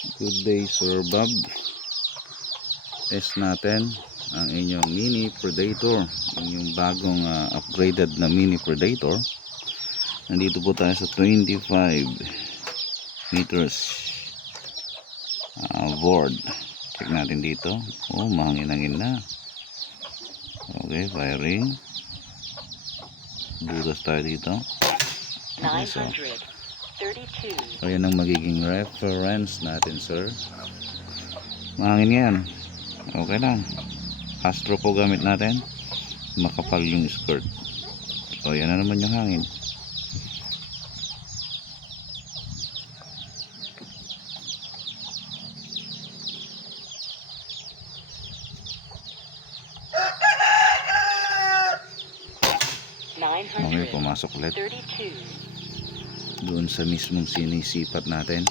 Good day, Sir Bob. Test natin ang inyong Mini Predator, inyong bagong upgraded na Mini Predator. Nandito po tayo sa 25 meters board. Check natin dito. Oh, mahangin-hangin na. Okay, firing. Butas tayo dito. Okay, so ayan ang magiging reference natin, sir. Mahangin yan. Okay lang. Astro po gamit natin. Makapal yung skirt. So yan na naman yung hangin. Okay, pumasok ulit doon sa mismong sinisipat natin.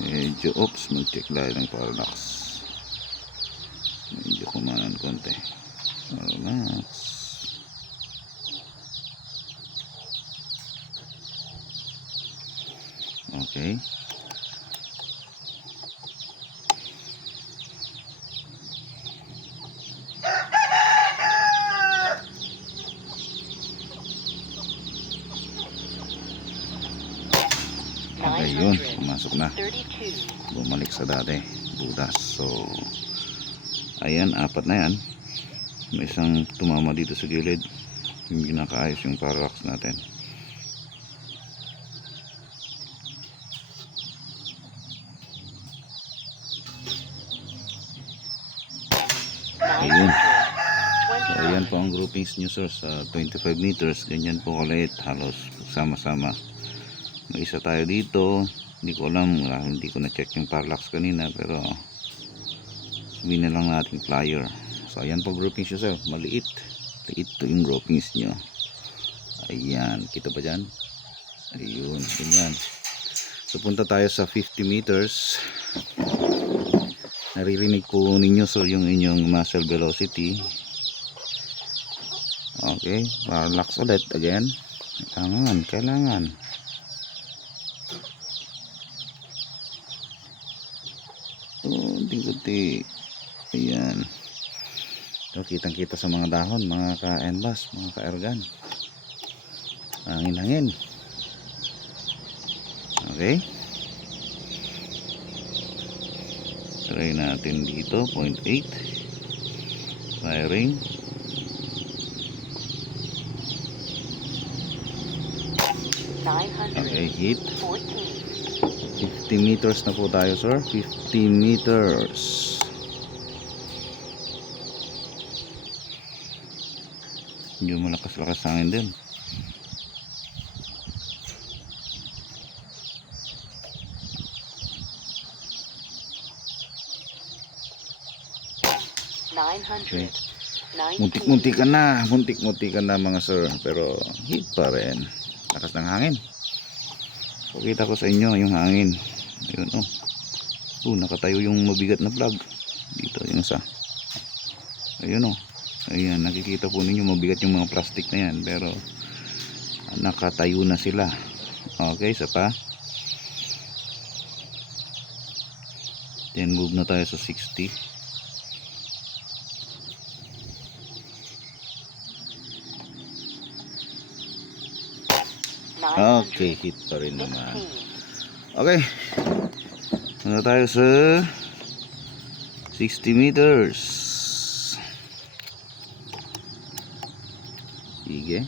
Medyo mag-check tayo ng parallax. Medyo kumanan konti. Parallax. Okay. Ayun, pumasok na. Bumalik sa dati, butas. So ayan, apat na yan. May isang tumama dito sa gilid. Yung ginakaayos yung parallax natin. Ayun. So ayan po ang groupings nyo, sir, sa 25 meters. Ganyan po kalit, halos sama-sama. May isa tayo dito. Hindi ko alam, hindi ko na check yung parallax kanina, pero sabihin na lang natin flyer. So ayan po groupings nyo, sir. Maliit. Ito yung groupings nyo. Ayan, kita ba dyan? Ayun, ganyan. So punta tayo sa 50 meters. Naririnig po ninyo, sir, yung inyong muzzle velocity. Okay, parallax ulit again. Kailangan. Kunti-kunti. Ayan. So, kitang-kita sa mga dahon, mga ka-enbas, mga ka-ergan. Hangin-hangin. Okay. Try natin dito, 0.8. Firing. Okay, hit. 50 meters na po tayo, sir. 50 meters. Medyo malakas-lakas hangin din. Okay. Muntik-muntik ka na mga sir, pero hit pa rin. Lakas ng hangin. Pakita ko sa inyo yung hangin. Ayun, nakatayo yung mabigat na plug. Dito yung isa. Ayun, ayan, nakikita po ninyo mabigat yung mga plastic na yan, pero nakatayo na sila. Okay, isa pa. Then move na tayo sa 60. Okay, hit pa rin naman. Okay, na tayo sa 60 meters. Sige.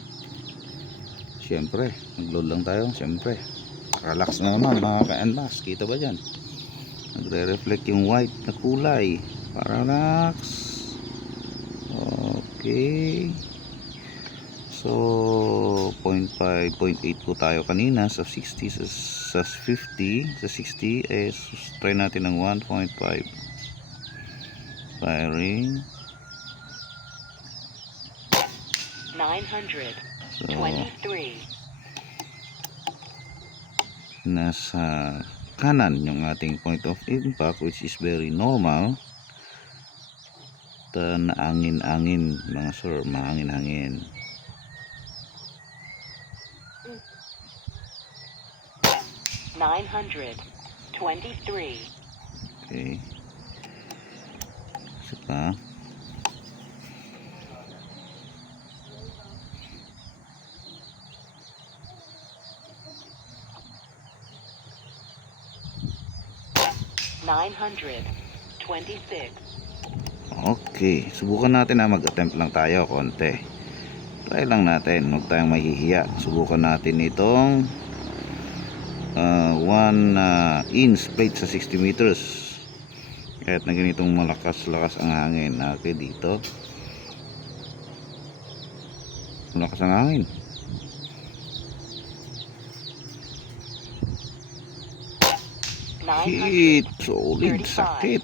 Siyempre, mag-load lang tayo. Siyempre, relax na naman mga ka-enbas. Kita ba dyan? Nagre-reflect yung white na kulay. Parallax. Okay. So 0.5, 0.8 po tayo kanina sa 60, sa 50, sa 60 try natin ng 1.5. Firing. 900. So, 23. nasa kanan yung ating point of impact, which is very normal. Naangin-angin mga sir, mahangin-hangin. 923. Okay, isa pa. Okay, subukan natin na mag-attempt lang tayo konti. Try lang natin, huwag tayong mahihiya. Subukan natin itong 1 inch plate sa 60 meters. Kahit na ganitong malakas-lakas ang hangin. Okay, dito malakas ang hangin. Hit, solid, sakit.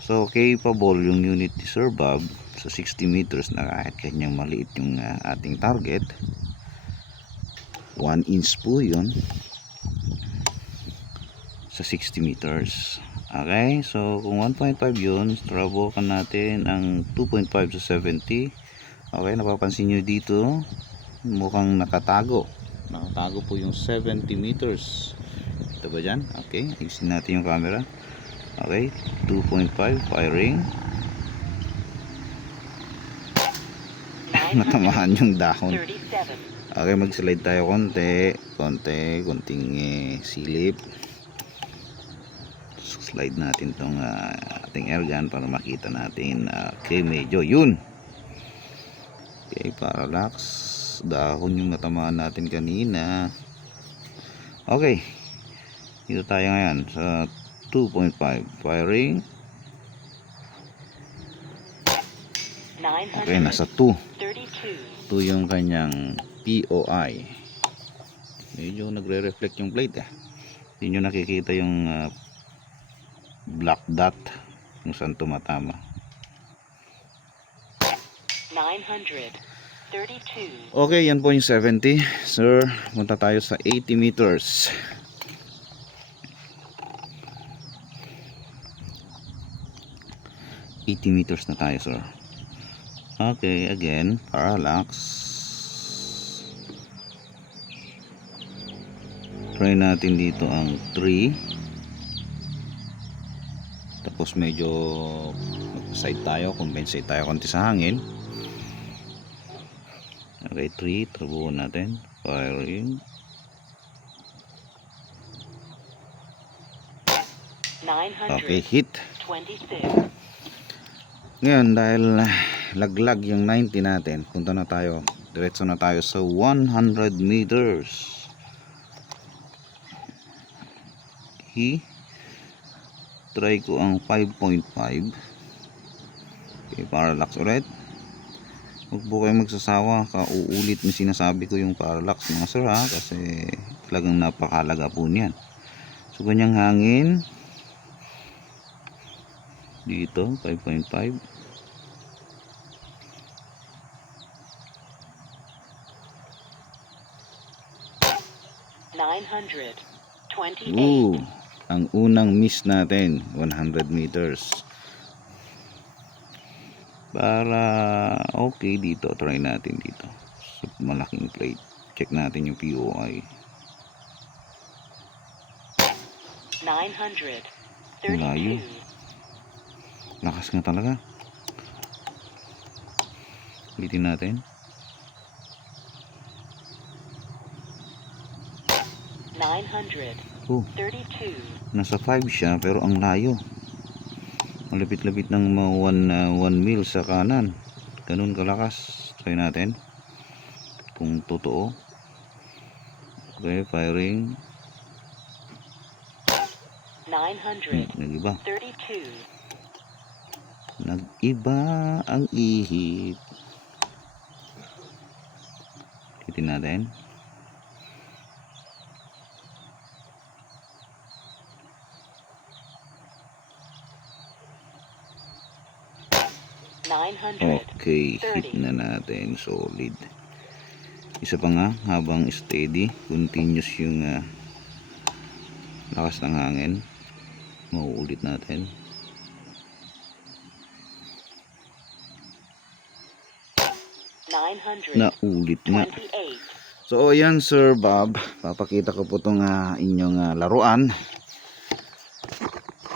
So capable yung unit ni Sir Bob sa 60 meters na kahit kanyang maliit yung ating target. 1 inch po yun sa 60 meters. Okay, so kung 1.5 yun, trabukan natin ang 2.5 sa 70. Okay, napapansin nyo dito mukhang nakatago po yung 70 meters. Ito ba dyan? Okay, ayusin natin yung camera. Okay, 2.5 firing. Natamaan yung dahon. Okay, mag-slide tayo konting silip. Slide natin tong ating airgun para makita natin. Okay, medyo yun. Okay, parallax. Dahon yung natamaan natin kanina. Okay, dito tayo ngayon sa 2.5 firing. Okay, nasa 2 yung kanyang POI. Medyo nagre-reflect yung plate hindi nyo nakikita yung black dot kung saan tumatama. 932. Okay, yan po yung 70. Sir, punta tayo sa 80 meters. meters na tayo, sir. Okay, again, parallax. Try natin dito ang 3. Tapos medyo side tayo, compensate tayo konti sa hangin. Okay, 3, trabuhan natin. Firing. 926. Okay, hit. Ngayon, dahil laglag yung 90 natin, punta na tayo. Diretso na tayo sa 100 meters. Try ko ang 5.5. Okay, parallax ulit. Huwag po kayo magsasawa. Kauulit na sinasabi ko yung parallax mga sir kasi talagang napakalaga po niyan. So, ganyang hangin. Dito, 5.5. Ang unang miss natin 100 meters. Para okay dito, try natin dito so, malaking plate, check natin yung POI. 932. Layo, lakas nga talaga. Ulitin natin. 932. Nasa 5 siya pero ang layo. Malapit-lapit ng 1 mil sa kanan. Ganun kalakas. Try natin kung totoo. Okay, firing. 932. Nag-iba ang ihip. Ulitin natin. 900. Okay, hit na natin, solid. Isa pa nga, habang steady, continuous yung lakas ng hangin, mauulit natin. Naulit nga. 28. So ayan Sir Bob, papakita ko po itong inyong laruan.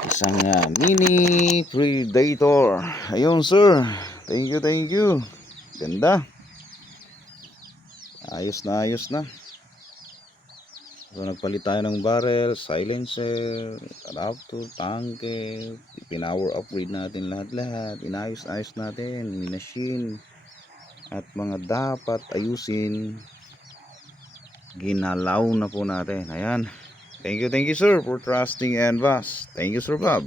Isang mini predator. Ayun sir, thank you. Ganda. Ayos na. So nagpalit tayo ng barrel, silencer, adapter, tanke, pinower upgrade natin lahat. Inayos natin, minachine, at mga dapat ayusin, ginalaw na po natin. Ayan. Thank you sir for trusting and Envas. Thank you Sir Bob.